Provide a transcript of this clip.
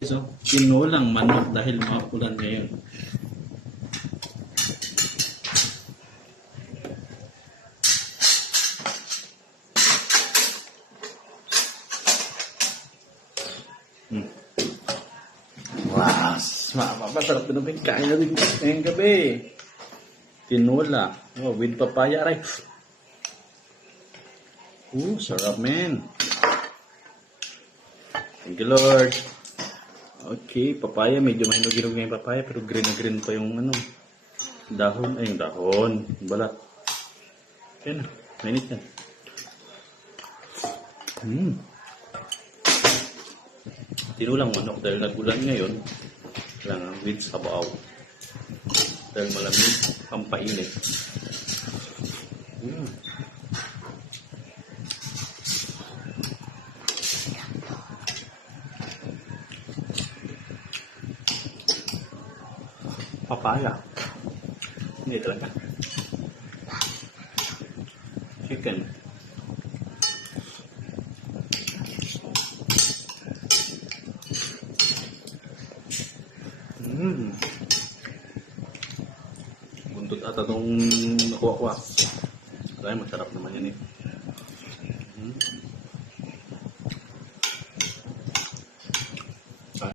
So, tinulang manok dahil makulan ngayon. Wow, masarap din ang kain natin ngayong gabi. Tinula. Oh, with papaya rice. Sarap man. Thank you, Lord. Okay, papaya. Medyo mahinog-hinog na yung papaya, pero green na green pa yung ano, dahon. Ay, yung dahon. Balat. Yan na. Mainit yan. Tinulang manok dahil nagulan ngayon. Kailangan with sabaw. Dahil malamig, pampainit. Papaya. Hindi talaga. Chicken. Buntot ata itong nakuha-kuha. Kaya masarap naman yan eh.